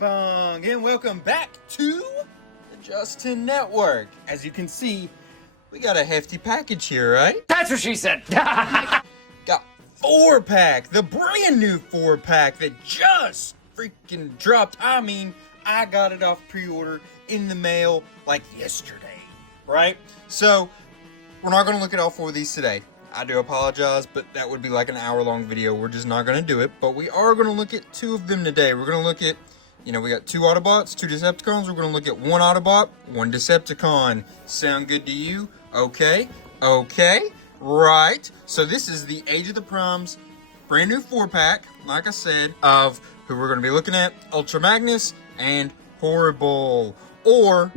bong, and welcome back to the Justin Network. As you can see, we got a hefty package here, right? That's what she said. Got four-pack, the brand new four-pack that just freaking dropped. I mean, I got it off pre-order in the mail like yesterday, right? So, we're not going to look at all four of these today. I do apologize, but that would be like an hour-long video. We're just not going to do it. But we are going to look at two of them today. We're going to look at, we got two Autobots, two Decepticons. We're going to look at one Autobot, one Decepticon. Sound good to you? Okay. Okay. Right. So this is the Age of the Primes brand new four-pack, like I said, of who we're going to be looking at. Ultra Magnus and Horri-Bull, or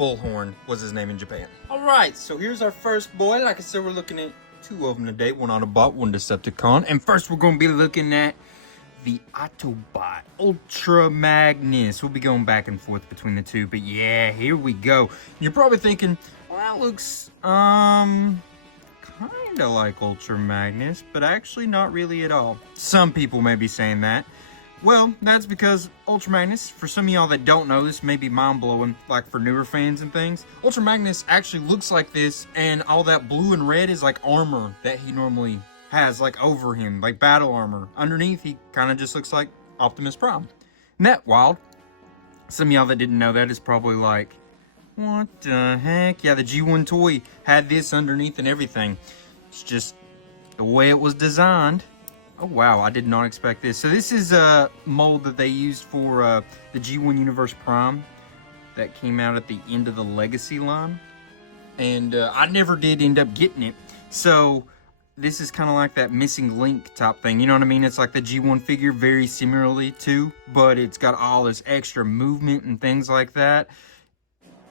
Bullhorn was his name in Japan. Alright, so here's our first boy. Like I said, we're looking at two of them today. One Autobot, one Decepticon. And first we're going to be looking at the Autobot, Ultra Magnus. We'll be going back and forth between the two. But yeah, here we go. You're probably thinking, well, that looks, kind of like Ultra Magnus, but actually not really at all. Some people may be saying that. Well, that's because Ultra Magnus, for some of y'all that don't know, this may be mind-blowing, like for newer fans and things. Ultra Magnus actually looks like this, and all that blue and red is like armor that he normally has, like over him, like battle armor. Underneath, he kind of just looks like Optimus Prime. Isn't that wild? Some of y'all that didn't know that is probably like, what the heck? Yeah, the G1 toy had this underneath and everything. It's just the way it was designed. Oh wow, I did not expect this. So this is a mold that they used for the G1 Universe Prime that came out at the end of the Legacy line. And I never did end up getting it. So this is kind of like that missing link type thing. You know what I mean? It's like the G1 figure very similarly too, but it's got all this extra movement and things like that.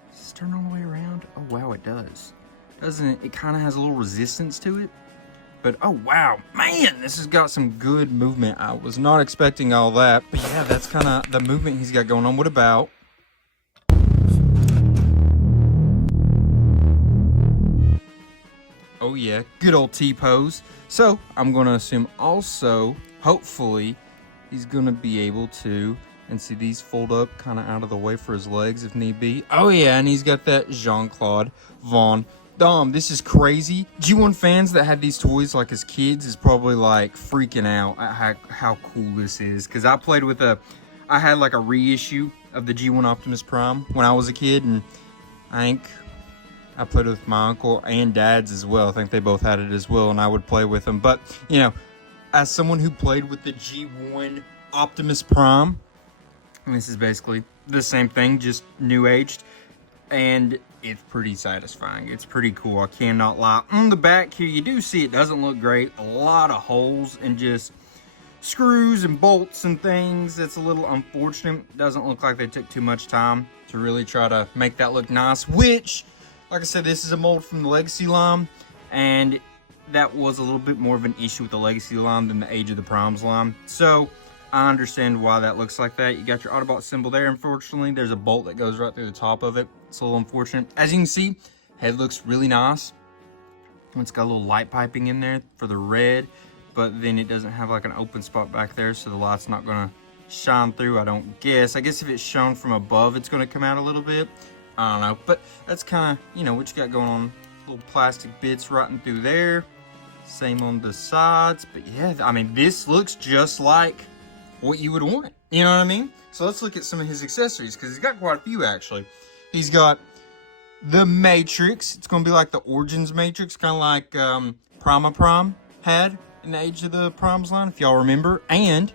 Does this turn all the way around? Oh wow, it does. Doesn't it? It kind of has a little resistance to it. But, oh, wow, man, this has got some good movement. I was not expecting all that. But, yeah, that's kind of the movement he's got going on. What about? Oh, yeah, good old T-pose. So, I'm going to assume also, hopefully, he's going to be able to, and see these fold up kind of out of the way for his legs if need be. Oh, yeah, and he's got that Jean-Claude Van Damme. This is crazy. G1 fans that had these toys like as kids is probably like freaking out at how cool this is. Because I played with I had like a reissue of the G1 Optimus Prime when I was a kid. And I think I played with my uncle and dad's as well. I think they both had it as well. And I would play with them. But, as someone who played with the G1 Optimus Prime, this is basically the same thing, just new aged. And it's pretty satisfying. It's pretty cool. I cannot lie. On the back here, you do see it doesn't look great. A lot of holes and just screws and bolts and things. It's a little unfortunate. Doesn't look like they took too much time to really try to make that look nice. Which, like I said, this is a mold from the Legacy line. And that was a little bit more of an issue with the Legacy line than the Age of the Primes line. So I understand why that looks like that. You got your Autobot symbol there. Unfortunately, there's a bolt that goes right through the top of it. It's a little unfortunate. As you can see, head looks really nice. It's got a little light piping in there for the red, but then it doesn't have like an open spot back there, so the light's not gonna shine through, I don't guess. I guess if it's shown from above, it's gonna come out a little bit. I don't know, but that's kind of, what you got going on. Little plastic bits rotting through there. Same on the sides, but yeah, I mean, this looks just like what you would want. You know what I mean? So let's look at some of his accessories, because he's got quite a few, actually. He's got the Matrix. It's going to be like the Origins Matrix, kind of like Prima Prime had in the Age of the Primes line, if y'all remember. And,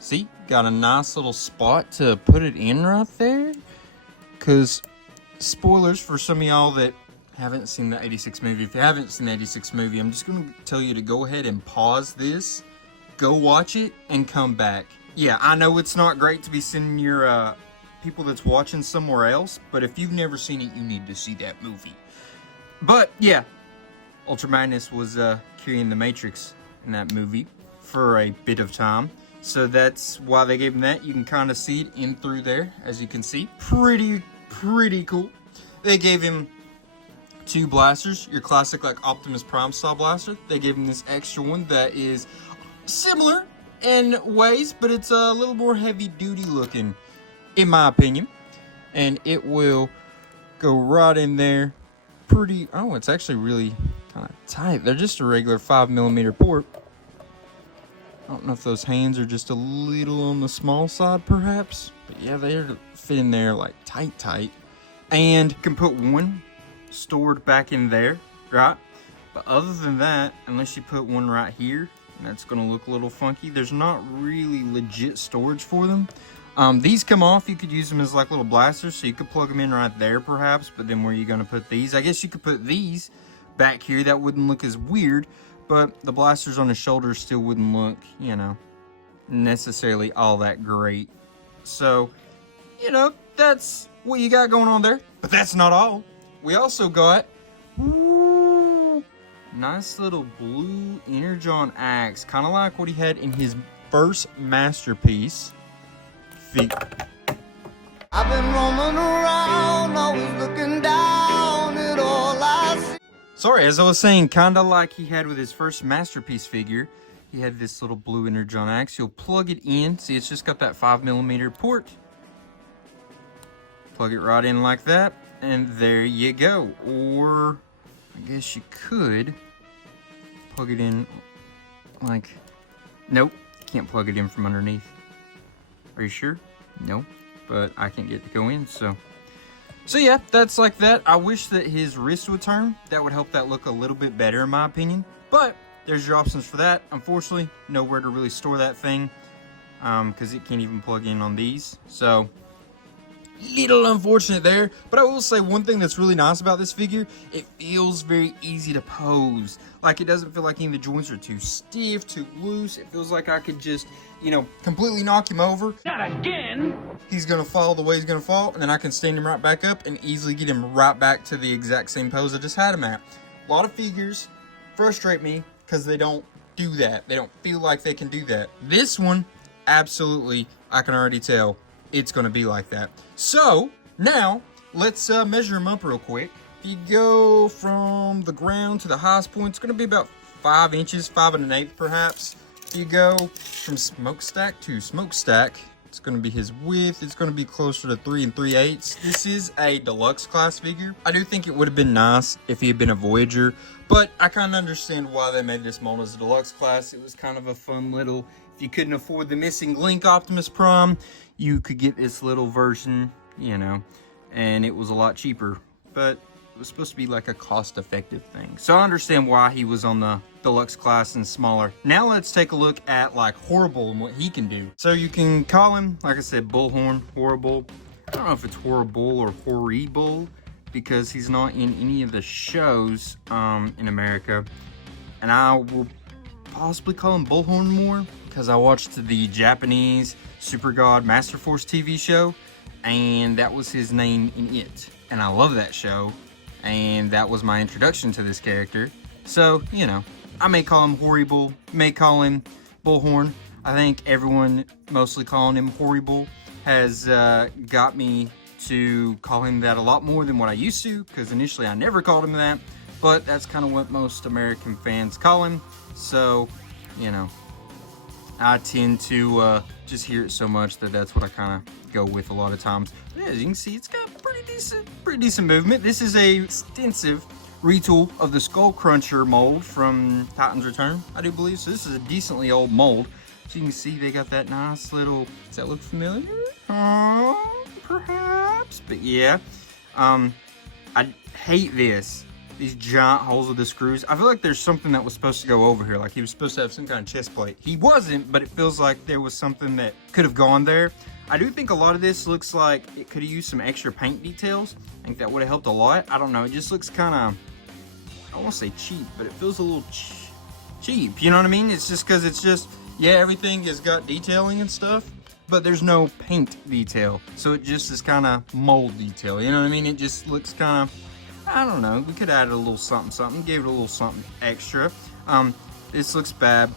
see, got a nice little spot to put it in right there. Because, spoilers for some of y'all that haven't seen the 86 movie. If you haven't seen the 86 movie, I'm just going to tell you to go ahead and pause this. Go watch it and come back. Yeah, I know it's not great to be sending your people that's watching somewhere else, but if you've never seen it, you need to see that movie. But yeah, Ultra Magnus was carrying the Matrix in that movie for a bit of time, so that's why they gave him that. You can kind of see it in through there, as you can see. Pretty cool. They gave him two blasters, your classic like Optimus Prime style blaster. They gave him this extra one that is similar in ways, but it's a little more heavy duty looking, in my opinion. And it will go right in there. Pretty, oh, it's actually really kind of tight. They're just a regular 5mm port. I don't know if those hands are just a little on the small side, perhaps. But yeah, they're fit in there like tight. And you can put one stored back in there, right? But other than that, unless you put one right here, that's going to look a little funky. There's not really legit storage for them. These come off. You could use them as like little blasters, so you could plug them in right there perhaps. But then where are you going to put these? I guess you could put these back here. That wouldn't look as weird. But the blasters on his shoulders still wouldn't look, you know, necessarily all that great. So, you know, that's what you got going on there. But that's not all. We also got, ooh, nice little blue Energon axe. Kind of like what he had in his first masterpiece. I've been roaming around, always looking down at all I see. Sorry, as I was saying, kind of like he had with his first masterpiece figure, he had this little blue Energon axe. You'll plug it in. See, it's just got that 5mm port. Plug it right in like that, and there you go. Or, I guess you could plug it in like, nope, can't plug it in from underneath. Are you sure? No, but I can't get it to go in, so yeah, that's like that. I wish that his wrist would turn. That would help that look a little bit better, in my opinion. But there's your options for that. Unfortunately, nowhere to really store that thing, because it can't even plug in on these. So, little unfortunate there. But I will say one thing that's really nice about this figure, it feels very easy to pose. Like, it doesn't feel like any of the joints are too stiff, too loose. It feels like I could just, you know, completely knock him over. Not again! He's gonna fall the way he's gonna fall, and then I can stand him right back up and easily get him right back to the exact same pose I just had him at. A lot of figures frustrate me because they don't do that. They don't feel like they can do that. This one, absolutely, I can already tell it's gonna be like that. So, now, let's measure him up real quick. If you go from the ground to the highest point, it's gonna be about 5 inches, 5 1/8 perhaps. If you go from smokestack to smokestack, it's going to be his width. It's going to be closer to 3 3/8. This is a deluxe class figure. I do think it would have been nice if he had been a Voyager, but I kind of understand why they made this mold as a deluxe class. It was kind of a fun little, if you couldn't afford the missing link Optimus Prime, you could get this little version, you know, and it was a lot cheaper, but it was supposed to be like a cost-effective thing. So I understand why he was on the deluxe class and smaller. Now let's take a look at like Horri-Bull and what he can do. So you can call him, like I said, Bullhorn, Horri-Bull. I don't know if it's Horri-Bull or Horri-Bull because he's not in any of the shows in America. And I will possibly call him Bullhorn more because I watched the Japanese Super God Master Force TV show and that was his name in it. And I love that show. And that was my introduction to this character. So, you know, I may call him Horri-Bull, may call him Bullhorn. I think everyone mostly calling him Horri-Bull has got me to call him that a lot more than what I used to, because initially I never called him that, but that's kind of what most American fans call him. So, you know, I tend to just hear it so much that that's what I kind of go with a lot of times. But yeah, as you can see, it's got pretty decent movement. This is a extensive retool of the Skull Cruncher mold from Titan's Return, I do believe. So this is a decently old mold. So you can see they got that nice little, does that look familiar? Perhaps, but yeah. I hate this. These giant holes with the screws. I feel like there's something that was supposed to go over here. Like he was supposed to have some kind of chest plate. He wasn't, but it feels like there was something that could have gone there. I do think a lot of this looks like it could have used some extra paint details. I think that would have helped a lot. I don't know. It just looks kind of, I don't want to say cheap, but it feels a little cheap. You know what I mean? It's just because it's just, yeah, everything has got detailing and stuff, but there's no paint detail. So it just is kind of mold detail. You know what I mean? It just looks kind of, I don't know. We could add a little something, gave it a little something extra. This looks bad,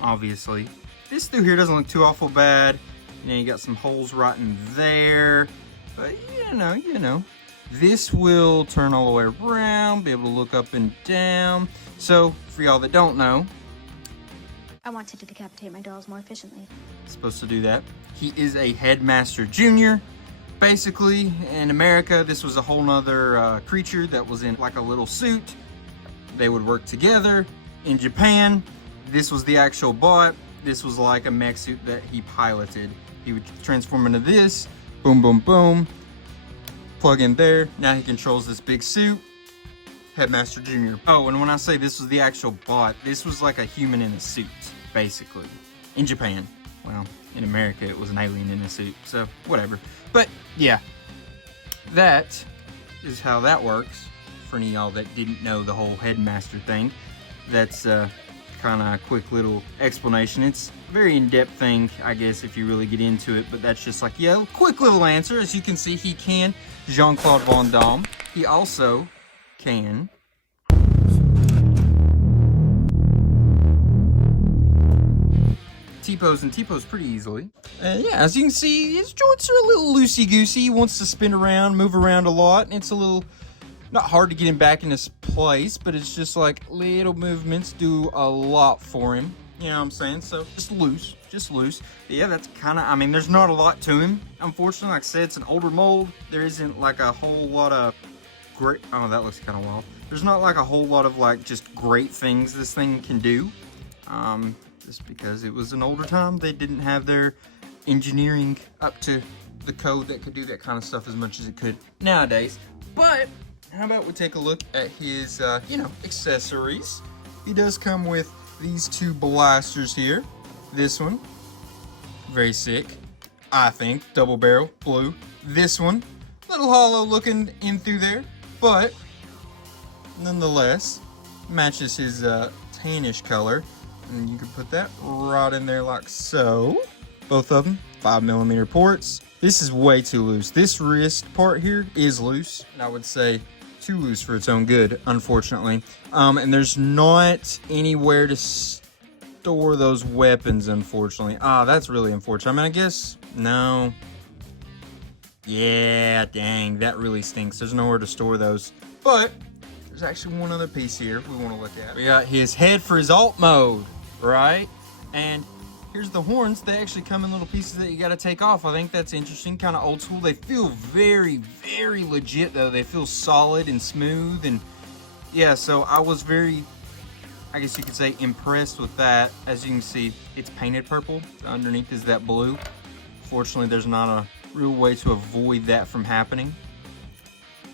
obviously. This through here doesn't look too awful bad. You know, you got some holes right in there, but you know. This will turn all the way around, be able to look up and down. So, for y'all that don't know, I wanted to decapitate my dolls more efficiently. Supposed to do that. He is a Headmaster Junior. Basically, in America, this was a whole nother creature that was in like a little suit. They would work together. In Japan, this was the actual bot. This was like a mech suit that he piloted. He would transform into this. Boom, boom, boom. Plug in there. Now he controls this big suit. Headmaster Junior. Oh, and when I say this was the actual bot, this was like a human in a suit, basically. In Japan. Well, in America, it was an alien in a suit, so whatever. But, yeah. That is how that works. For any of y'all that didn't know the whole Headmaster thing. That's kind of a quick little explanation. It's a very in-depth thing, I guess, if you really get into it. But that's just like, yeah, quick little answer. As you can see, he can Jean-Claude Van Damme. He also can T-pose and T-pose pretty easily. And yeah, as you can see, his joints are a little loosey-goosey. He wants to spin around, move around a lot, and it's a little, not hard to get him back in his place, but it's just like little movements do a lot for him. You know what I'm saying? So just loose. But yeah, that's kind of, I mean, there's not a lot to him. Unfortunately, like I said, it's an older mold. There isn't like a whole lot of great, oh, that looks kind of wild. There's not like a whole lot of like just great things this thing can do. Just because it was an older time, they didn't have their engineering up to the code that could do that kind of stuff as much as it could nowadays. But how about we take a look at his, you know, accessories. He does come with these two blasters here. This one, very sick, I think, double barrel, blue. This one, little hollow looking in through there, but nonetheless, matches his tannish color. And you can put that right in there like so. Both of them, 5mm ports. This is way too loose. This wrist part here is loose, and I would say too loose for its own good, unfortunately. And there's not anywhere to store those weapons, unfortunately. Ah, that's really unfortunate. I mean, I guess, no. Yeah, dang, that really stinks. There's nowhere to store those. But there's actually one other piece here we want to look at. We got his head for his alt mode, right? And here's the horns. They actually come in little pieces that you got to take off. I think that's interesting, kind of old school. They feel very, very legit, though. They feel solid and smooth. And yeah, so I was very, I guess you could say, impressed with that. As you can see, it's painted purple. So underneath is that blue. Fortunately, there's not a real way to avoid that from happening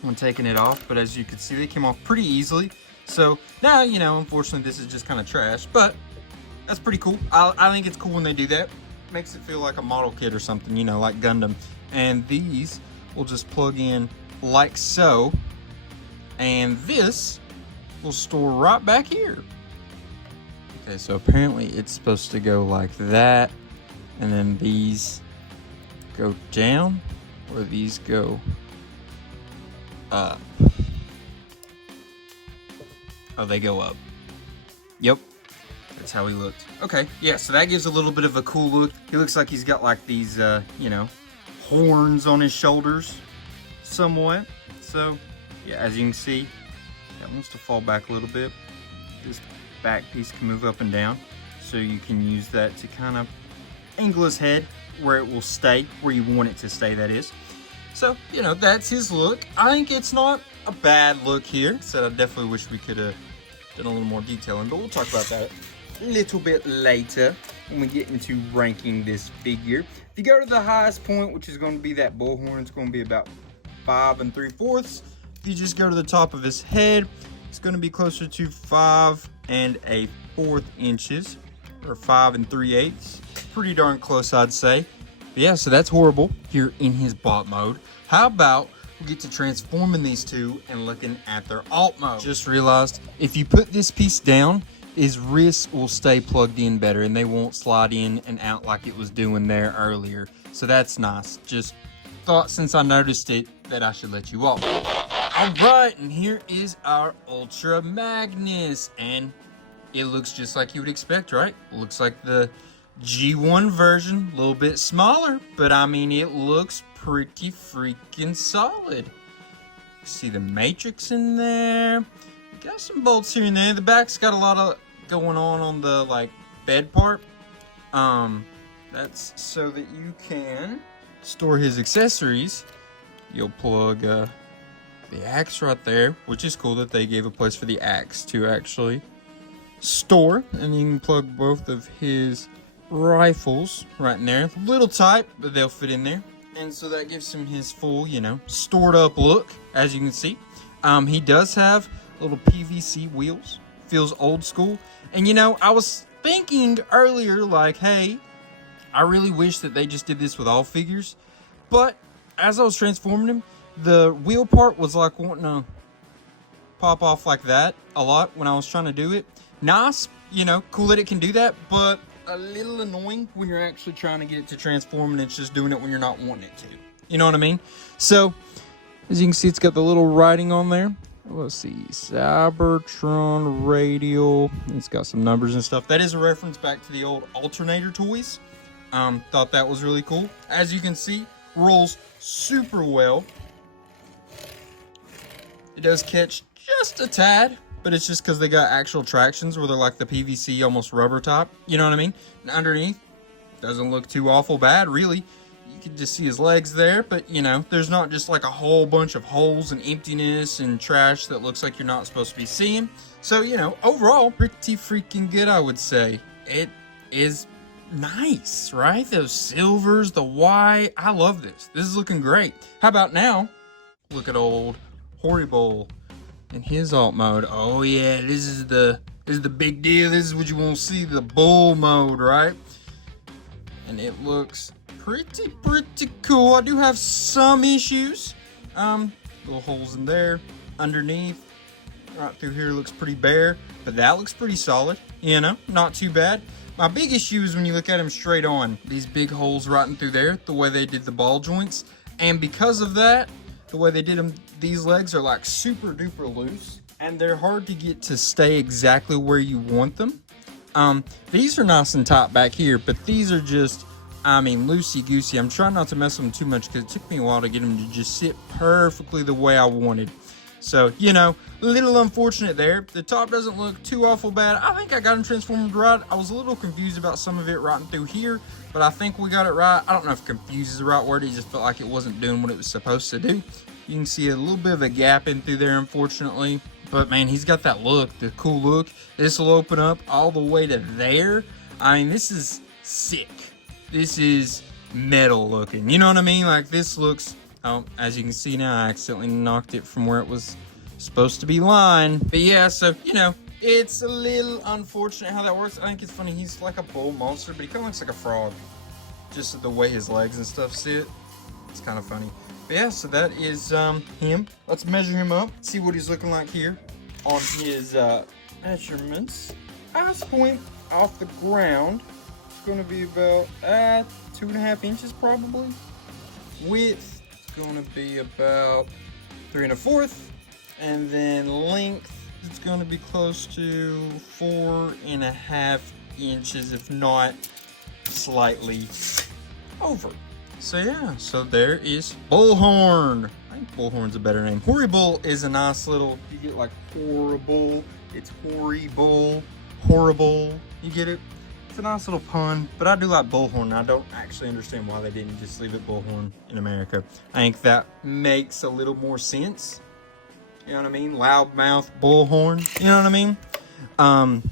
when taking it off, but as you can see, they came off pretty easily. So now, you know, unfortunately, this is just kind of trash, but that's pretty cool. I think it's cool when they do that. Makes it feel like a model kit or something, you know, like Gundam. And these will just plug in like so, and this will store right back here. Okay, so apparently it's supposed to go like that, and then these go down, or these go up. Oh, they go up. Yep. That's how he looked. Okay, yeah, so that gives a little bit of a cool look. He looks like he's got like these, you know, horns on his shoulders somewhat. So, yeah, as you can see, that wants to fall back a little bit. This back piece can move up and down. So you can use that to kind of angle his head where it will stay, where you want it to stay, that is. So, you know, that's his look. I think it's not a bad look here. So I definitely wish we could have done a little more detailing, but we'll talk about that a little bit later when we get into ranking this figure. If you go to the highest point, which is going to be that Bullhorn, it's going to be about 5 3/4. If you just go to the top of his head, it's going to be closer to 5 1/4 inches, or 5 3/8. Pretty darn close, I'd say. But yeah, so that's horrible here in his bot mode. How about we get to transforming these two and looking at their alt mode? Just realized if you put this piece down, his wrists will stay plugged in better and they won't slide in and out like it was doing there earlier. So that's nice. Just thought since I noticed it that I should let you all. All right, and here is our Ultra Magnus, and it looks just like you would expect, right? Looks like the G1 version, a little bit smaller, but I mean, it looks pretty freaking solid. See the matrix in there. Got some bolts here and there. The back's got a lot of going on the like bed part. That's so that you can store his accessories. You'll plug the axe right there, which is cool that they gave a place for the axe to actually store. And you can plug both of his rifles right in there. A little tight, but they'll fit in there. And so that gives him his full, you know, stored up look, as you can see. He does have little PVC wheels. Feels old school. And you know, I was thinking earlier, like, hey, I really wish that they just did this with all figures. But as I was transforming him, the wheel part was like wanting to pop off like that a lot when I was trying to do it. Nice, you know, cool that it can do that, but a little annoying when you're actually trying to get it to transform and it's just doing it when you're not wanting it to. You know what I mean? So, as you can see, it's got the little writing on there. Let's see, Cybertron Radial. It's got some numbers and stuff. That is a reference back to the old alternator toys. Thought that was really cool. As you can see, rolls super well. It does catch just a tad, but it's just because they got actual tractions where they're like the PVC, almost rubber top. You know what I mean? And underneath, doesn't look too awful bad, really. You can just see his legs there, but you know, there's not just like a whole bunch of holes and emptiness and trash that looks like you're not supposed to be seeing. So, you know, overall, pretty freaking good, I would say. It is nice, right? Those silvers, the white. I love this. This is looking great. How about now? Look at old Horri-Bull in his alt mode. Oh yeah, this is the big deal. This is what you want to see, the bull mode, right? And it looks pretty cool. I do have some issues. Little holes in there, underneath, right through here looks pretty bare, but that looks pretty solid. You know, not too bad. My big issue is when you look at him straight on, these big holes right in through there, the way they did the ball joints, and because of that, the way they did them, these legs are like super duper loose, and they're hard to get to stay exactly where you want them. These are nice and tight back here, but these are just, I mean, loosey-goosey. I'm trying not to mess with them too much because it took me a while to get them to just sit perfectly the way I wanted. So, you know, a little unfortunate there. The top doesn't look too awful bad. I think I got them transformed right. I was a little confused about some of it right through here, but I think we got it right. I don't know if confused is the right word. It just felt like it wasn't doing what it was supposed to do. You can see a little bit of a gap in through there, unfortunately. But, man, he's got that look, the cool look. This will open up all the way to there. I mean, this is sick. This is metal looking. You know what I mean? Like, this looks... Oh, as you can see now, I accidentally knocked it from where it was supposed to be lined. But yeah, so, you know, it's a little unfortunate how that works. I think it's funny. He's like a bull monster, but he kind of looks like a frog. Just the way his legs and stuff sit. It's kind of funny. But yeah, so that is him. Let's measure him up. See what he's looking like here on his measurements. Highest point off the ground is going to be about 2.5 inches probably. Width going to be about 3 1/4, and then length it's going to be close to 4.5 inches, if not slightly over. So yeah, so there is Bullhorn. I think Bullhorn's a better name. Horri-Bull is a nice little, you get like horrible, it's Horri-Bull, horrible, you get it? It's a nice little pun, but I do like Bullhorn. I don't actually understand why they didn't just leave it Bullhorn in America. I think that makes a little more sense. You know what I mean? Loudmouth Bullhorn. You know what I mean?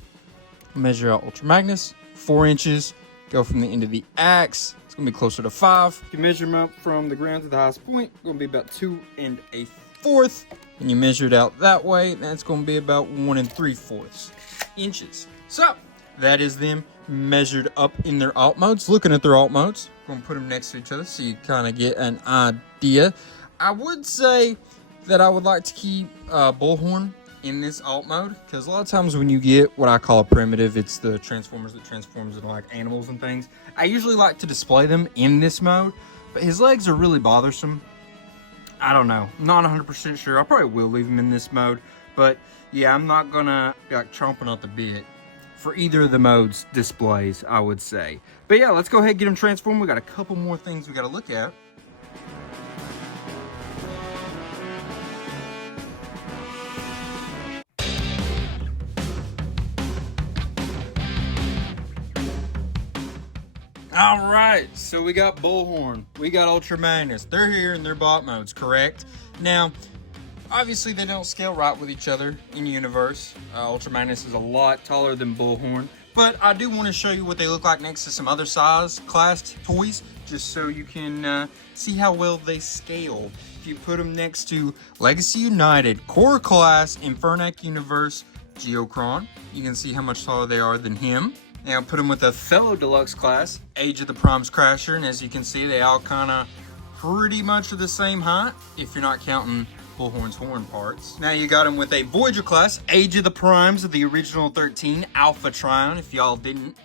Measure out Ultra Magnus, 4 inches. Go from the end of the axe. It's going to be closer to 5. If you measure them out from the ground to the highest point, it's going to be about 2 1/4. And you measure it out that way, that's going to be about 1 3/4 inches. So, that is them measured up in their alt modes. Looking at their alt modes, I'm going to put them next to each other so you kind of get an idea. I would say that I would like to keep Bullhorn in this alt mode, because a lot of times when you get what I call a primitive, it's the Transformers that transforms into like animals and things. I usually like to display them in this mode, but his legs are really bothersome. I don't know. I'm not 100% sure. I probably will leave him in this mode, but yeah, I'm not gonna be like chomping at the bit for either of the modes displays, I would say. But yeah, let's go ahead and get them transformed. We got a couple more things we got to look at. All right, so we got Bullhorn, we got Ultra Magnus. They're here in their bot modes, correct? Now, obviously they don't scale right with each other in universe. Ultra Magnus is a lot taller than Bullhorn, but I do want to show you what they look like next to some other size classed toys, just so you can see how well they scale. If you put them next to Legacy United, Core Class, Infernac Universe, Geocron, you can see how much taller they are than him. Now put them with a fellow deluxe class, Age of the Primes Crasher, and as you can see, they all kind of pretty much are the same height, if you're not counting Bullhorn's horn parts. Now you got him with a Voyager class, Age of the Primes of the original 13, Alpha Trion. If y'all didn't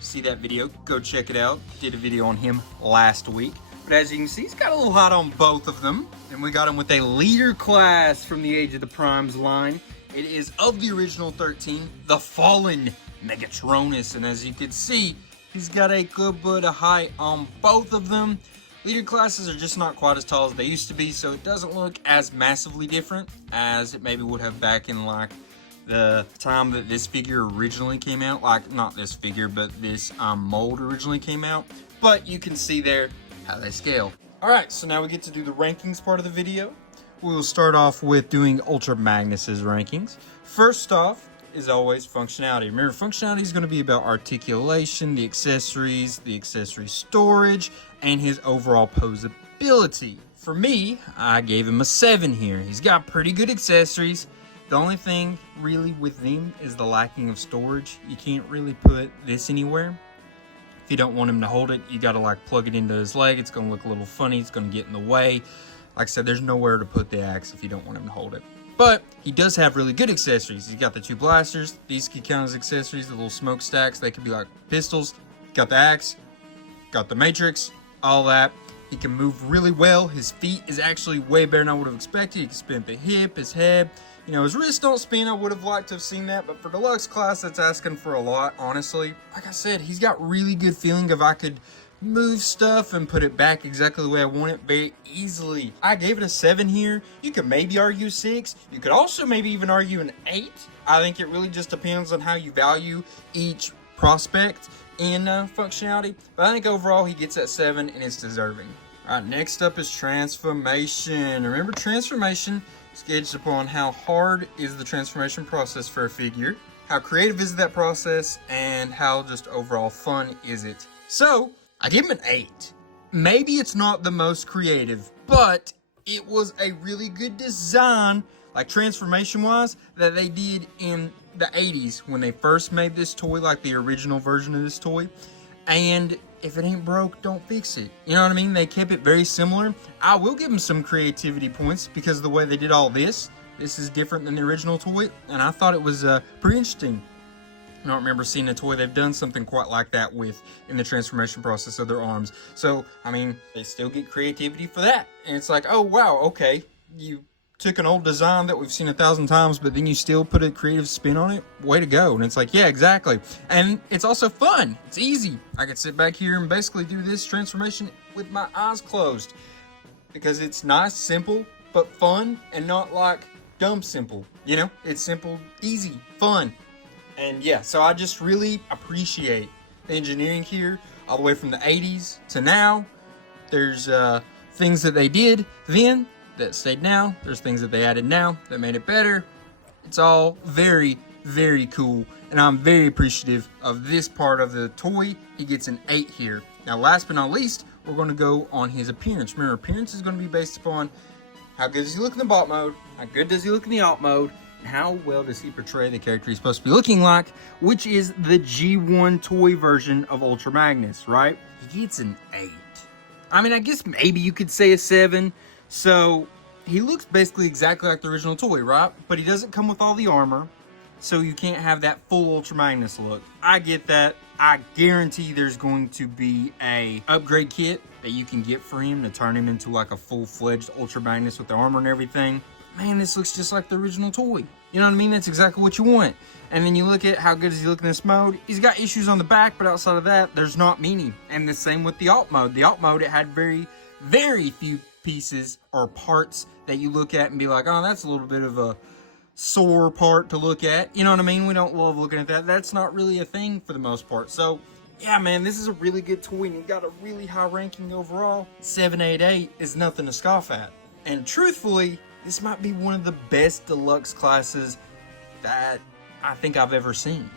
see that video, go check it out. Did a video on him last week. But as you can see, he's got a little hot on both of them. And we got him with a leader class from the Age of the Primes line. It is of the original 13, the Fallen Megatronus, and as you can see, he's got a good bit of height on both of them. Leader classes are just not quite as tall as they used to be, so it doesn't look as massively different as it maybe would have back in like the time that this figure originally came out. Like, not this figure, but this mold originally came out. But you can see there how they scale. Alright, so now we get to do the rankings part of the video. We'll start off with doing Ultra Magnus's rankings. First off, is always functionality. Remember, functionality is going to be about articulation, the accessory storage, and his overall posability. For me, I gave him a 7 here. He's got pretty good accessories. The only thing really with him is the lacking of storage. You can't really put this anywhere. If you don't want him to hold it, you got to like plug it into his leg. It's going to look a little funny. It's going to get in the way. Like I said, there's nowhere to put the axe if you don't want him to hold it. But he does have really good accessories. He's got the 2 blasters. These can count as accessories, the little smokestacks. They could be like pistols. Got the axe. Got the matrix. All that. He can move really well. His feet is actually way better than I would have expected. He can spin at the hip, his head. You know, his wrists don't spin. I would have liked to have seen that. But for deluxe class, that's asking for a lot, honestly. Like I said, he's got really good feeling if I could move stuff and put it back exactly the way I want it very easily. I gave it a 7 here. You could maybe argue 6. You could also maybe even argue an 8. I think it really just depends on how you value each prospect in functionality. But I think overall he gets that 7 and it's deserving. Alright, next up is transformation. Remember, transformation is gauged upon how hard is the transformation process for a figure, how creative is that process, and how just overall fun is it. So I give him an 8. Maybe it's not the most creative, but it was a really good design, like transformation-wise, that they did in the 80s when they first made this toy, like the original version of this toy. And if it ain't broke, don't fix it. You know what I mean? They kept it very similar. I will give them some creativity points because of the way they did all this. This is different than the original toy, and I thought it was pretty interesting. I don't remember seeing a toy they've done something quite like that with in the transformation process of their arms. So, I mean, they still get creativity for that. And it's like, oh, wow, okay. You took an old design that we've seen 1,000 times, but then you still put a creative spin on it. Way to go. And it's like, yeah, exactly. And it's also fun. It's easy. I could sit back here and basically do this transformation with my eyes closed. Because it's nice, simple, but fun, and not like dumb simple. You know, it's simple, easy, fun. And yeah, so I just really appreciate the engineering here, all the way from the 80s to now. There's things that they did then that stayed now. There's things that they added now that made it better. It's all very, very cool, and I'm very appreciative of this part of the toy. He gets an 8 here. Now, last but not least, we're going to go on his appearance. Remember, appearance is going to be based upon how good does he look in the bot mode, how good does he look in the alt mode, how well does he portray the character he's supposed to be looking like, which is the G1 toy version of Ultra Magnus, right? He gets an 8. I mean, I guess maybe you could say a 7. So, he looks basically exactly like the original toy, right? But he doesn't come with all the armor, so you can't have that full Ultra Magnus look. I get that. I guarantee there's going to be a upgrade kit that you can get for him to turn him into like a full-fledged Ultra Magnus with the armor and everything. Man, this looks just like the original toy. You know what I mean? That's exactly what you want. And then you look at how good does he look in this mode. He's got issues on the back, but outside of that, there's not many. And the same with the alt mode. The alt mode, it had very, very few pieces or parts that you look at and be like, oh, that's a little bit of a sore part to look at. You know what I mean? We don't love looking at that. That's not really a thing for the most part. So yeah, man, this is a really good toy and it got a really high ranking overall. 788 is nothing to scoff at. And truthfully, this might be one of the best deluxe classes that I think I've ever seen.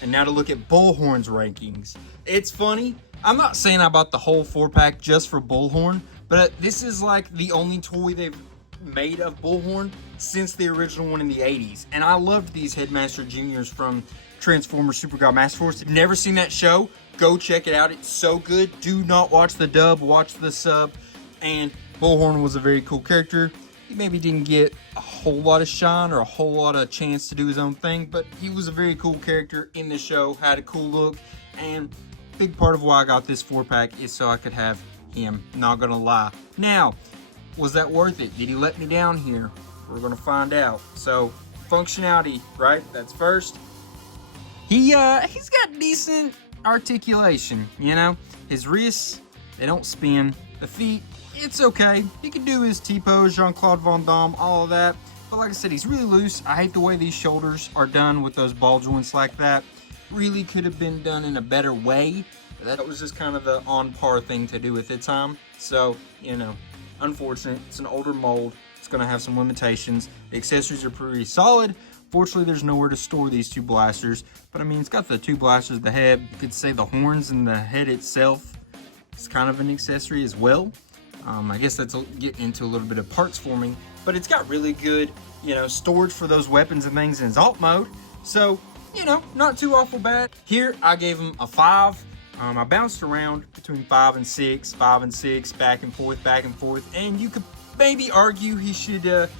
And now to look at Bullhorn's rankings. It's funny, I'm not saying I bought the whole 4-pack just for Bullhorn, but this is like the only toy they've made of Bullhorn since the original one in the 80s. And I loved these Headmaster Juniors from Transformers Super God Master Force. If you've never seen that show, go check it out. It's so good. Do not watch the dub, watch the sub. And Bullhorn was a very cool character. He maybe didn't get a whole lot of shine or a whole lot of chance to do his own thing, but he was a very cool character in the show, had a cool look, and big part of why I got this 4-pack is so I could have him, not gonna lie. Now, was that worth it? Did he let me down here? We're gonna find out. So, functionality, right? That's first. He's got decent articulation, you know? His wrists, they don't spin. The feet, it's okay. He can do his T-pose, Jean-Claude Van Damme, all of that. But like I said, he's really loose. I hate the way these shoulders are done with those ball joints like that. Really could have been done in a better way. That was just kind of the on-par thing to do at the time. So, you know, unfortunate. It's an older mold. It's going to have some limitations. The accessories are pretty solid. Fortunately, there's nowhere to store these two blasters. But I mean, it's got the two blasters, the head. You could say the horns and the head itself is kind of an accessory as well. I guess that's getting into a little bit of parts forming. But it's got really good, you know, storage for those weapons and things in his alt mode. So, you know, not too awful bad. Here, I gave him a 5. I bounced around between 5 and 6, 5 and 6, back and forth. And you could maybe argue he should get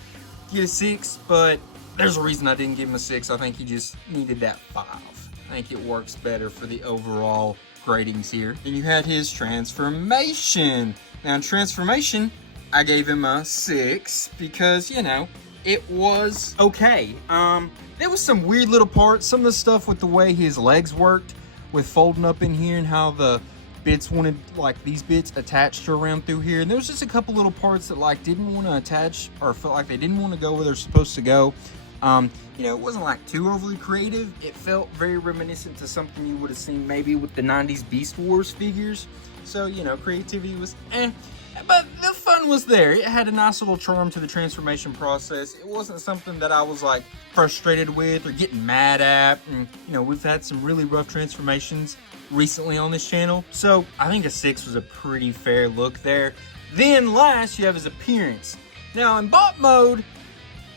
a 6, but there's a reason I didn't give him a 6. I think he just needed that 5. I think it works better for the overall gradings here. Then you had his transformation. Now, in transformation, I gave him a 6 because, you know, it was okay. There was some weird little parts, some of the stuff with the way his legs worked, with folding up in here and how the bits wanted, like these bits attached around through here. And there was just a couple little parts that like didn't want to attach or felt like they didn't want to go where they're supposed to go. You know, it wasn't like too overly creative. It felt very reminiscent to something you would have seen maybe with the 90s Beast Wars figures. So, you know, creativity was but the fun was there. It had a nice little charm to the transformation process. It wasn't something that I was like frustrated with or getting mad at. And, you know, we've had some really rough transformations recently on this channel. So I think a 6 was a pretty fair look there. Then last, you have his appearance. Now in bot mode,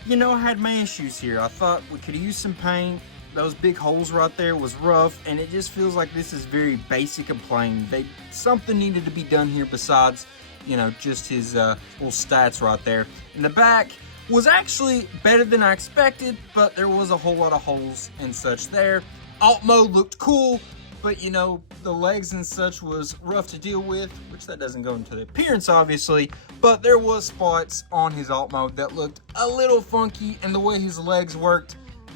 you know, I had my issues here. I thought we could use some paint. Those big holes right there was rough, and it just feels like this is very basic and plain. Something needed to be done here besides, you know, just his little stats right there. In the back was actually better than I expected, but there was a whole lot of holes and such there. Alt mode looked cool, but you know, the legs and such was rough to deal with, which that doesn't go into the appearance obviously, but there was spots on his alt mode that looked a little funky, and the way his legs worked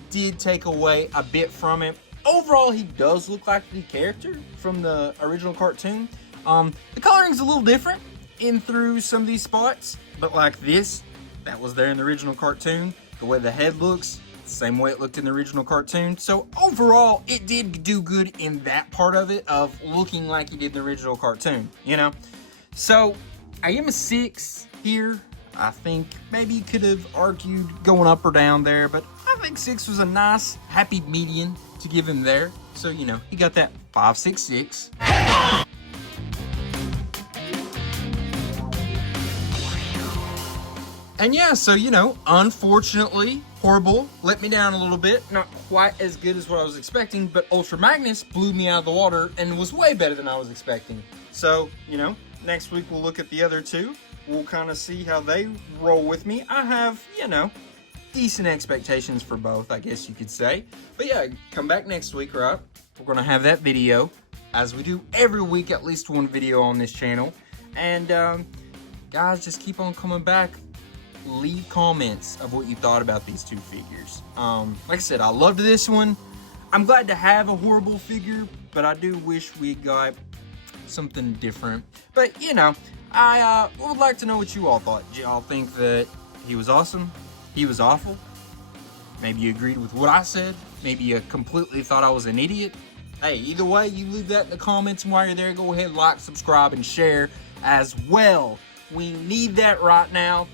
did take away a bit from it. Overall, he does look like the character from the original cartoon. The coloring's a little different in through some of these spots, but like this, that was there in the original cartoon. The way the head looks, same way it looked in the original cartoon. So overall, it did do good in that part of it, of looking like he did the original cartoon, you know? So I am a 6 here. I think maybe you could have argued going up or down there, but I think 6 was a nice, happy median to give him there. So, you know, he got that 5.66. And yeah, so, you know, unfortunately, Horri-Bull let me down a little bit. Not quite as good as what I was expecting, but Ultra Magnus blew me out of the water and was way better than I was expecting. So, you know, next week we'll look at the other two. We'll kind of see how they roll with me. I have, you know, decent expectations for both, I guess you could say. But yeah, come back next week, right? We're going to have that video, as we do every week, at least one video on this channel. And guys, just keep on coming back. Leave comments of what you thought about these two figures. Like I said, I loved this one. I'm glad to have a Horri-Bull figure, but I do wish we got something different. But, you know, I would like to know what you all thought. Did y'all think that he was awesome? He was awful? Maybe you agreed with what I said. Maybe you completely thought I was an idiot. Hey, either way, you leave that in the comments, and while you're there, go ahead, like, subscribe, and share as well. We need that right now.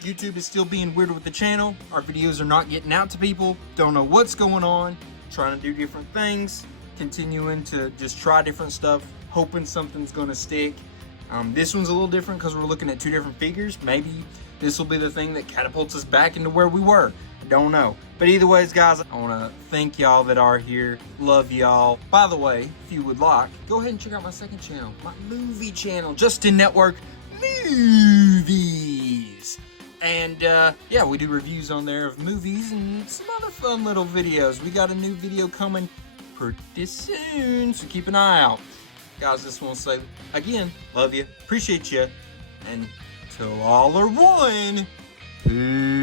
YouTube is still being weird with the channel. Our videos are not getting out to people. Don't know what's going on. Trying to do different things. Continuing to just try different stuff. Hoping something's going to stick. This one's a little different because we're looking at two different figures. Maybe this will be the thing that catapults us back into where we were. Don't know. But either ways, guys, I want to thank y'all that are here. Love y'all. By the way, if you would like, go ahead and check out my second channel. My movie channel. Justin Network Movies. And yeah, we do reviews on there of movies and some other fun little videos. We got a new video coming pretty soon, so keep an eye out. Guys, just want to say, again, love you, appreciate you, and till all are one, peace.